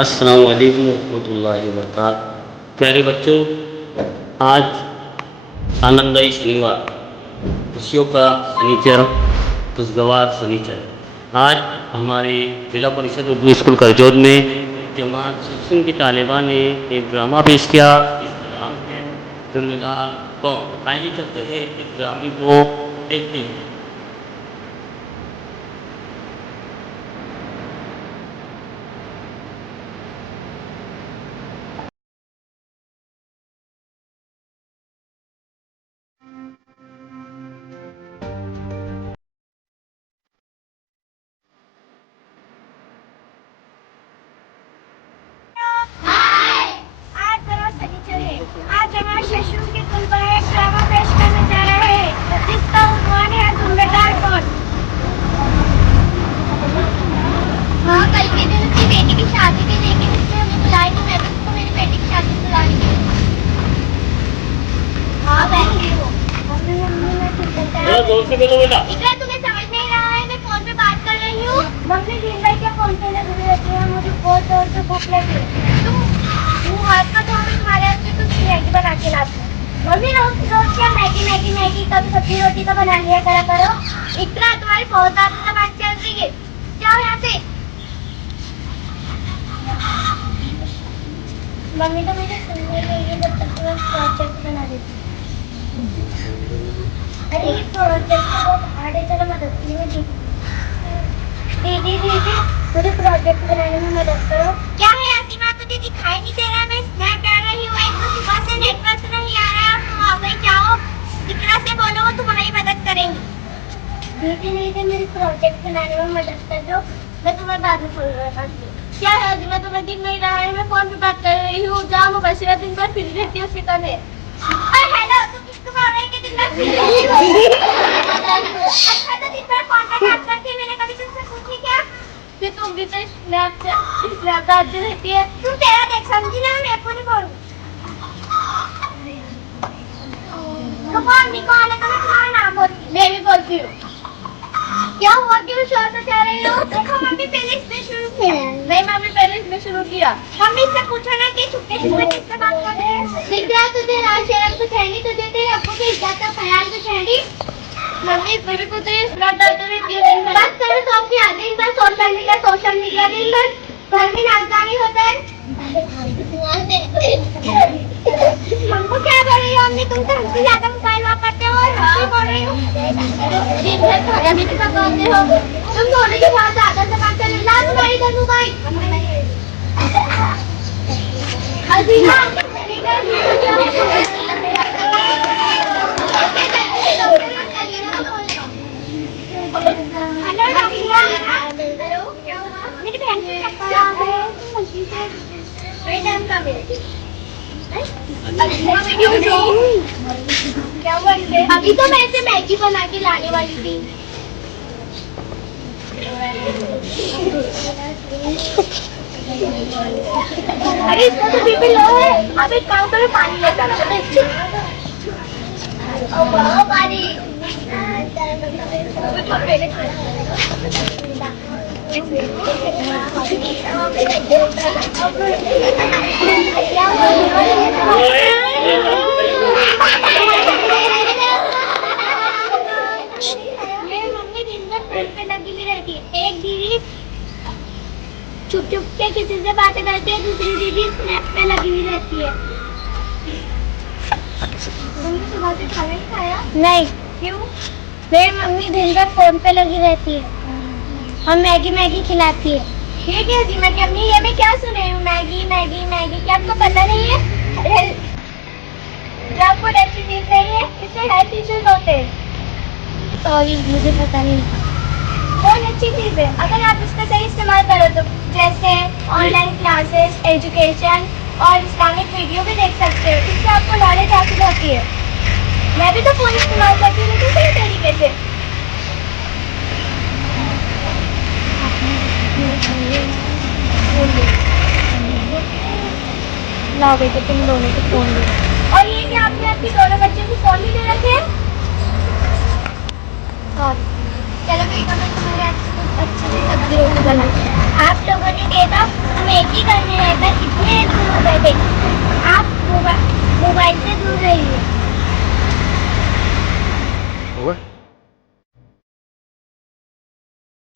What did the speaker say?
अस्सलाम वालेकुम रहमतुल्लाहि व बरकातहू। प्यारे बच्चों, आज आनंदमयी शनिवार, खुशियों का शनिचर, खुशगवार शनिचर। आज हमारे जिला परिषद उर्दू स्कूल करजौद में जमात सेक्शन की तालिबा ने एक ड्रामा पेश किया। इस ड्रामा में जिम्मेदार कौन, आइए चलते हैं इस ड्रामे को देखते हैं। आज जरा शनिचर है। आज हमारे शिशु के तलबा एक ड्रामा पेश करने जा रहे हैं जिसका उन्वान है जिम्मेदार कौन। हाँ, कल के दिन उसकी बेटी की शादी थी, लेकिन उसने हमें बुलाई नहीं। मैं तो उसको मेरी बेटी की शादी बुलाई थी। हाँ बैठी हो। इकरा, तुम्हें समझ नहीं रहा है? मैं फोन पे बात कर रही हूँ। मम्मी दिन भर क्या फोन पे लगी रहती है? मुझे बहुत जोर से भूख लगी है। तुम मुँह हाथ का धो, मैं तुम्हारे हाथ से कुछ मैगी बना के लाती हूँ। मम्मी रोज रोज क्या मैगी मैगी मैगी, कभी सब्जी रोटी तो बना लिया करा करो। इकरा, तुम्हारी बहुत ज्यादा जबान चल रही है, जाओ यहाँ से। मम्मी तो मुझे सुनने नहीं है जब तक मैं प्रोजेक्ट बना देती हूँ। अरे ये प्रोजेक्ट बहुत हार्ड है, चलो मदद के लिए दीदी मुझे प्रोजेक्ट बनाने में मदद करो। क्या है आसिमा, तुझे दिखाई नहीं दे रहा? मैं स्नैप डाल रही हूँ। एक तो सुबह से नेटवर्क नहीं आ रहा है और तुम आ गई। जाओ इकरा से बोलो, वो तुम्हारी मदद करेंगी। दीदी मेरी प्रोजेक्ट बनाने में मदद कर दो, मैं तुम्हें बाद में फोन करती हूँ। क्या है आसिमा, तुम्हें दिख नहीं रहा है? मैं फोन पे बात कर रही हूँ। जाओ, मुबशिरा दिन भर फिर रहती है हॉस्पिटल में। हेलो, तुम किसको बोल रही थी? दिन भर फिर अच्छा, तो दिन भर फोन पे बात करती है, मैंने कभी तुमसे पूछी क्या? फिर तुम भी तो स्नैप डालती रहती है। तुम तेरा देख, समझी ना? मैं को नहीं बोलूँ। तो कौन भी कौन है? तो मैं तुम्हारा नाम बोलती, मैं भी बोलती हूँ। क्या हुआ, क्यों शोर मचा रही हो? देखो मम्मी, पहले इसने शुरू किया। नहीं मम्मी, पहले इसने शुरू किया। मम्मी से पूछो ना कि छुपके छुपके किससे बात कर रहे हैं। दिख रहा तुझे राज शर्म कुछ है नहीं तुझे? तेरे अब्बू की इज्जत का ख्याल कुछ है नहीं? मम्मी मेरे को तो ये स्नैप डालते रहती है दिन भर। बस करो, तो अपनी आदत दिन भर सोशल मीडिया दिन भर घर में नाचगानी होता है। हमको क्या बोल रही हो? हमने तुमसे हमसे ज्यादा मोबाइल वापरते हो और हमसे बोल रही हो दिन भर खाया भी नहीं पकाते हो। तुम दोनों के साथ ज्यादा जबान चल ला तुम्हारी घर मोबाइल। अजीमा हेलो डॉक्टर, मेरी बहन की चक्कर आ गए हैं, तुम मशीन से टाइम का क्या हुआ? अभी तो मैं ऐसे मैगी बना के लाने वाली थी। अरे इसका तो बीपी लो है। अब एक काम करो, पानी लेकर आओ। पानी एक दीदी चुप चुप के किसी से बातें करती है, दूसरी दीदी स्नैप पे लगी हुई रहती है। तुमने सुबह से खाना नहीं खाया? नहीं। क्यों? मेरी मम्मी दिन भर फोन पे लगी रहती है और मैगी मैगी खिलाती है। ये क्या जीमा की अम्मी, ये मैं क्या सुन रही हूँ? मैगी मैगी मैगी, क्या आपको पता नहीं है? जंक फूड अच्छी चीज नहीं है, इससे हेल्थ इश्यूज होते हैं। सॉरी, मुझे पता नहीं था। बहुत अच्छी चीज है अगर आप इसका सही इस्तेमाल करो तो, जैसे ऑनलाइन क्लासेस, एजुकेशन और इस्लामिक वीडियो भी देख सकते हो। इससे आपको नॉलेज हासिल होती है। मैं भी तो फोन इस्तेमाल करती हूँ, लेकिन सही तरीके से। लाओ बेटे, तुम दोनों को फोन दो। और ये कि आपने आपके दोनों बच्चों को फोन भी दे रखे हैं? चलो बेटा, मैं तुम्हारे अच्छे से सब्जी रोटी बना। आप लोगों ने देखा, हम मैगी करने गए थे, कितने दूर हो गए थे। आप मोबाइल से दूर रहिए। हुआ